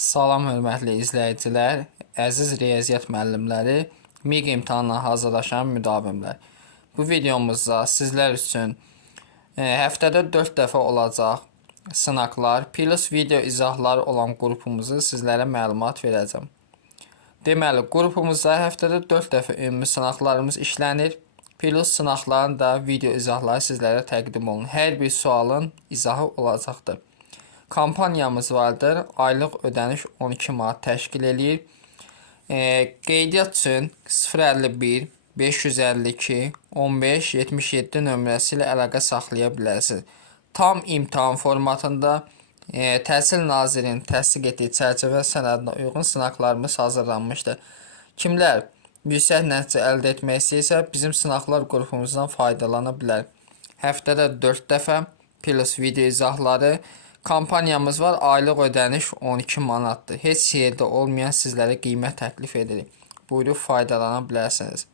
Salam hörmətli izləyicilər, əziz riyaziyyat müəllimləri, MİQ imtahanına hazırlaşan müdavimlər. Bu videomuzda sizlər üçün həftədə 4 dəfə olacaq sınaqlar, plus video izahları olan qrupumuzu sizlərə məlumat verəcəm. Deməli, qrupumuzda həftədə 4 dəfə ümumi sınaqlarımız işlənir, plus sınaqların da video izahları sizlərə təqdim olunur. Hər bir sualın izahı olacaqdır. Kampaniyamız vardır. Aylıq ödəniş 12 manat təşkil eləyir. Qeydiyyat üçün 051 552 15 77 nömrəsi ilə əlaqə saxlaya bilərsiniz. Tam imtahan formatında Təhsil Nazirinin təsdiq etdiyi çərçivə sənədinə uyğun sınaqlarımız hazırlanmışdır. Kimlər yüksək nəticə əldə etmək istəyirsə, bizim sınaqlar qrupumuzdan faydalana bilər. Həftədə 4 dəfə plus video izahları. Kampaniyamız var, aylıq ödəniş 12 manatdır. Heç yerdə olmayan sizlərə qiymət təklif edirik. Buyurub faydalana bilərsiniz.